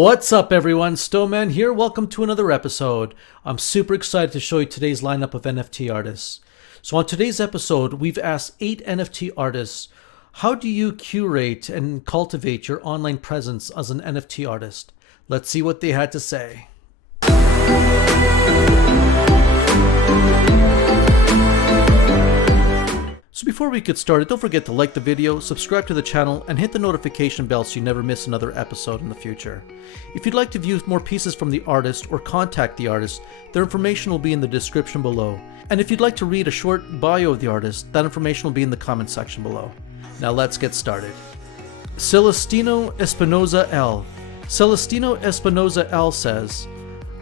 What's up everyone, Stoeman here, welcome to another episode. I'm super excited to show you today's lineup of NFT artists. So on today's episode, we've asked 8 NFT artists, how do you curate and cultivate your online presence as an NFT artist? Let's see what they had to say. So before we get started, don't forget to like the video, subscribe to the channel, and hit the notification bell so you never miss another episode in the future. If you'd like to view more pieces from the artist or contact the artist, their information will be in the description below. And if you'd like to read a short bio of the artist, that information will be in the comment section below. Now let's get started. Celestino Espinoza L. Celestino Espinoza L says,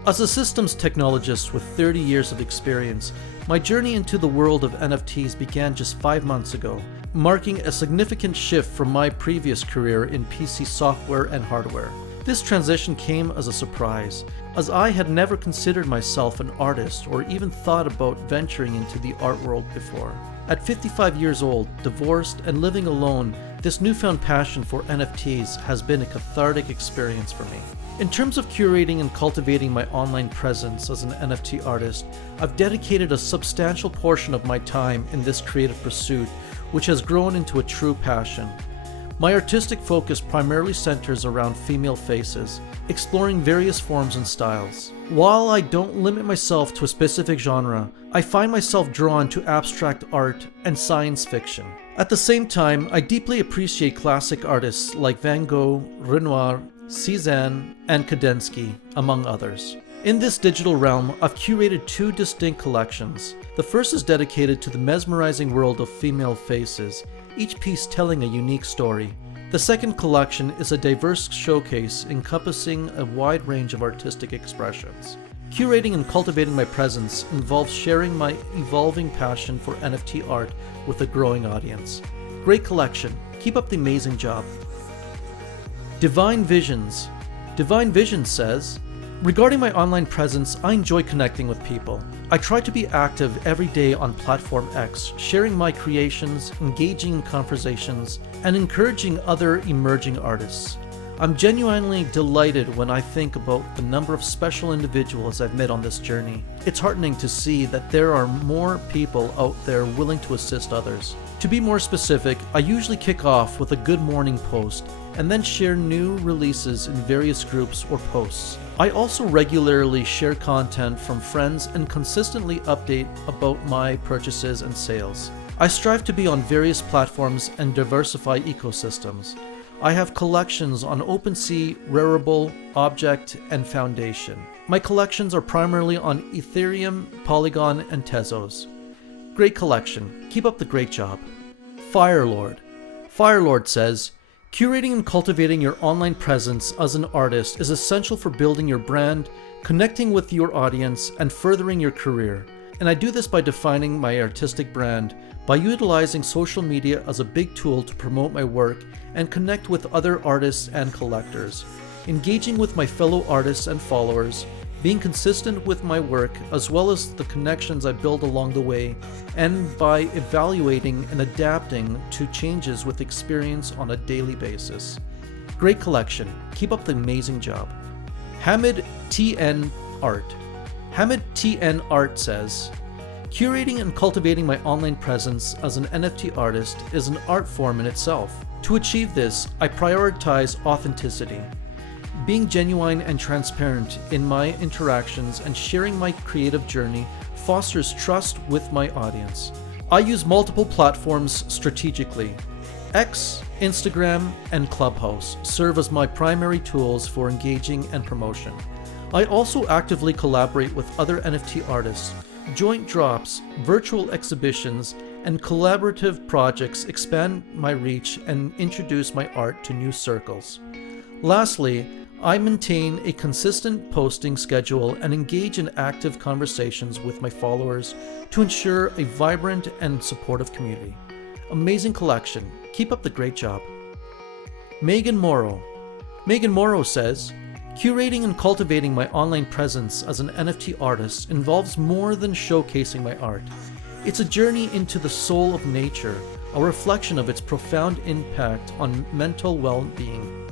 as a systems technologist with 30 years of experience, my journey into the world of NFTs began just 5 months ago, marking a significant shift from my previous career in PC software and hardware. This transition came as a surprise, as I had never considered myself an artist or even thought about venturing into the art world before. At 55 years old, divorced, and living alone, this newfound passion for NFTs has been a cathartic experience for me. In terms of curating and cultivating my online presence as an NFT artist, I've dedicated a substantial portion of my time in this creative pursuit, which has grown into a true passion. My artistic focus primarily centers around female faces, exploring various forms and styles. While I don't limit myself to a specific genre, I find myself drawn to abstract art and science fiction. At the same time, I deeply appreciate classic artists like Van Gogh, Renoir, Cézanne, and Kandinsky, among others. In this digital realm, I've curated 2 distinct collections. The first is dedicated to the mesmerizing world of female faces, each piece telling a unique story. The second collection is a diverse showcase encompassing a wide range of artistic expressions. Curating and cultivating my presence involves sharing my evolving passion for NFT art with a growing audience. Great collection. Keep up the amazing job. Divine Visions. Divine Visions says, regarding my online presence, I enjoy connecting with people. I try to be active every day on Platform X, sharing my creations, engaging in conversations, and encouraging other emerging artists. I'm genuinely delighted when I think about the number of special individuals I've met on this journey. It's heartening to see that there are more people out there willing to assist others. To be more specific, I usually kick off with a good morning post and then share new releases in various groups or posts. I also regularly share content from friends and consistently update about my purchases and sales. I strive to be on various platforms and diversify ecosystems. I have collections on OpenSea, Rarible, Object, and Foundation. My collections are primarily on Ethereum, Polygon, and Tezos. Great collection. Keep up the great job. FireLørrd. FireLørrd says, curating and cultivating your online presence as an artist is essential for building your brand, connecting with your audience, and furthering your career. And I do this by defining my artistic brand, by utilizing social media as a big tool to promote my work and connect with other artists and collectors, engaging with my fellow artists and followers, being consistent with my work as well as the connections I build along the way, and by evaluating and adapting to changes with experience on a daily basis. Great collection. Keep up the amazing job. Hamid TN Art. Hamid TN Art says, curating and cultivating my online presence as an NFT artist is an art form in itself. To achieve this, I prioritize authenticity. Being genuine and transparent in my interactions and sharing my creative journey fosters trust with my audience. I use multiple platforms strategically. X, Instagram, and Clubhouse serve as my primary tools for engaging and promotion. I also actively collaborate with other NFT artists. Joint drops, virtual exhibitions, and collaborative projects expand my reach and introduce my art to new circles. Lastly, I maintain a consistent posting schedule and engage in active conversations with my followers to ensure a vibrant and supportive community. Amazing collection. Keep up the great job. Megan Morrow. Megan Morrow says, curating and cultivating my online presence as an NFT artist involves more than showcasing my art. It's a journey into the soul of nature, a reflection of its profound impact on mental well-being.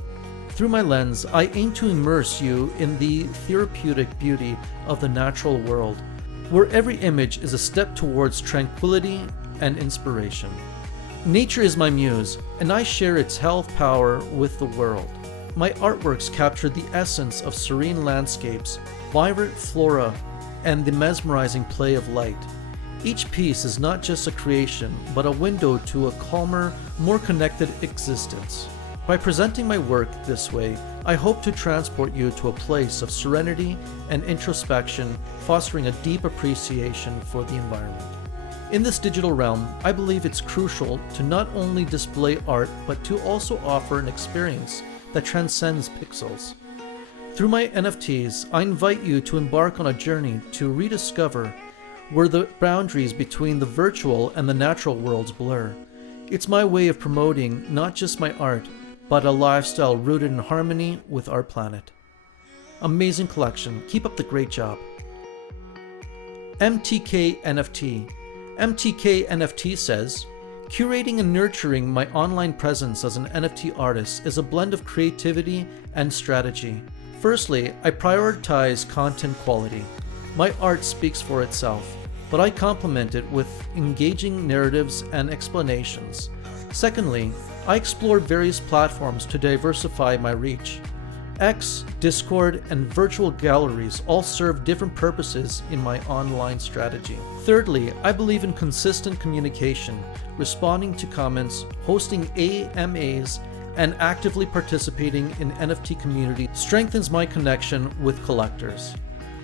Through my lens, I aim to immerse you in the therapeutic beauty of the natural world, where every image is a step towards tranquility and inspiration. Nature is my muse, and I share its health power with the world. My artworks capture the essence of serene landscapes, vibrant flora, and the mesmerizing play of light. Each piece is not just a creation, but a window to a calmer, more connected existence. By presenting my work this way, I hope to transport you to a place of serenity and introspection, fostering a deep appreciation for the environment. In this digital realm, I believe it's crucial to not only display art, but to also offer an experience that transcends pixels. Through my NFTs, I invite you to embark on a journey to rediscover where the boundaries between the virtual and the natural worlds blur. It's my way of promoting not just my art, but a lifestyle rooted in harmony with our planet. Amazing collection. Keep up the great job. MTK NFT. MTK NFT says, curating and nurturing my online presence as an NFT artist is a blend of creativity and strategy. Firstly, I prioritize content quality. My art speaks for itself, but I complement it with engaging narratives and explanations. Secondly, I explore various platforms to diversify my reach. X, Discord, and virtual galleries all serve different purposes in my online strategy. Thirdly, I believe in consistent communication, responding to comments, hosting AMAs, and actively participating in NFT community strengthens my connection with collectors.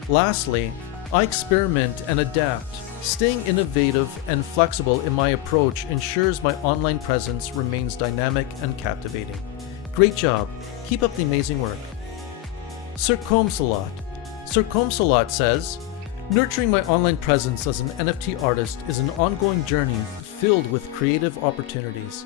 Lastly, I experiment and adapt. Staying innovative and flexible in my approach ensures my online presence remains dynamic and captivating. Great job. Keep up the amazing work. Circumsalat. Circumsalat says, nurturing my online presence as an NFT artist is an ongoing journey filled with creative opportunities.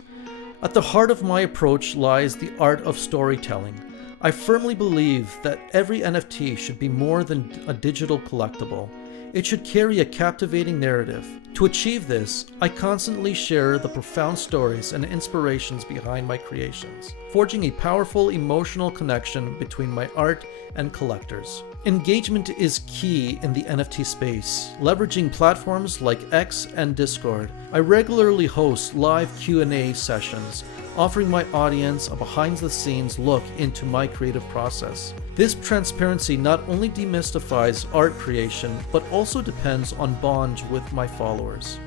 At the heart of my approach lies the art of storytelling. I firmly believe that every NFT should be more than a digital collectible. It should carry a captivating narrative. To achieve this, I constantly share the profound stories and inspirations behind my creations, forging a powerful emotional connection between my art and collectors. Engagement is key in the NFT space. Leveraging platforms like X and Discord, I regularly host live Q&A sessions, offering my audience a behind-the-scenes look into my creative process. This transparency not only demystifies art creation, but also depends on bonds with my followers.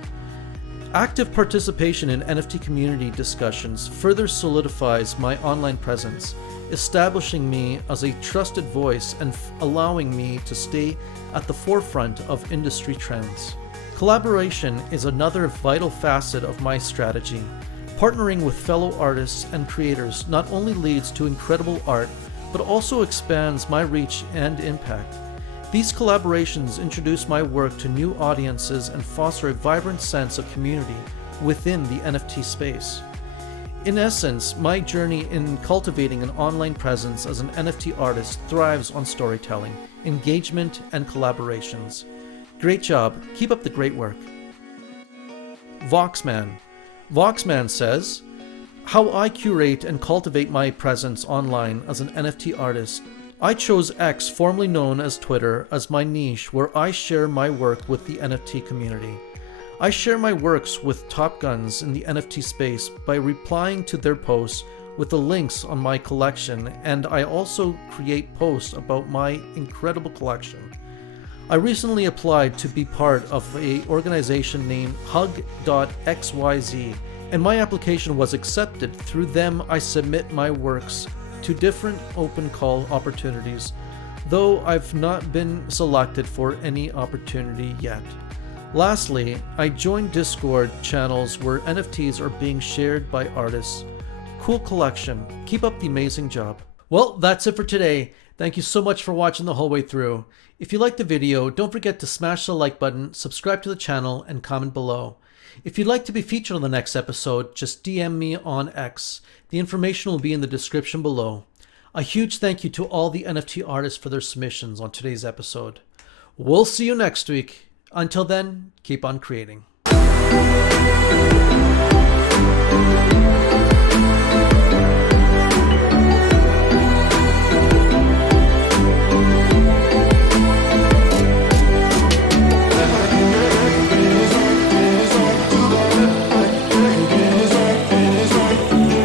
Active participation in NFT community discussions further solidifies my online presence, establishing me as a trusted voice and allowing me to stay at the forefront of industry trends. Collaboration is another vital facet of my strategy. Partnering with fellow artists and creators not only leads to incredible art, but also expands my reach and impact. These collaborations introduce my work to new audiences and foster a vibrant sense of community within the NFT space. In essence, my journey in cultivating an online presence as an NFT artist thrives on storytelling, engagement, and collaborations. Great job. Keep up the great work. Voxman. Voxman says, how I curate and cultivate my presence online as an NFT artist. I chose X, formerly known as Twitter, as my niche where I share my work with the NFT community. I share my works with top guns in the NFT space by replying to their posts with the links on my collection, and I also create posts about my incredible collection. I recently applied to be part of an organization named hug.xyz, and my application was accepted. Through them, I submit my works to different open call opportunities, though I've not been selected for any opportunity yet. Lastly, I joined Discord channels where NFTs are being shared by artists. Cool collection. Keep up the amazing job. Well, that's it for today. Thank you so much for watching the whole way through. If you liked the video, don't forget to smash the like button, subscribe to the channel, and comment below. If you'd like to be featured on the next episode, just DM me on X. The information will be in the description below. A huge thank you to all the NFT artists for their submissions on today's episode. We'll see you next week. Until then, keep on creating.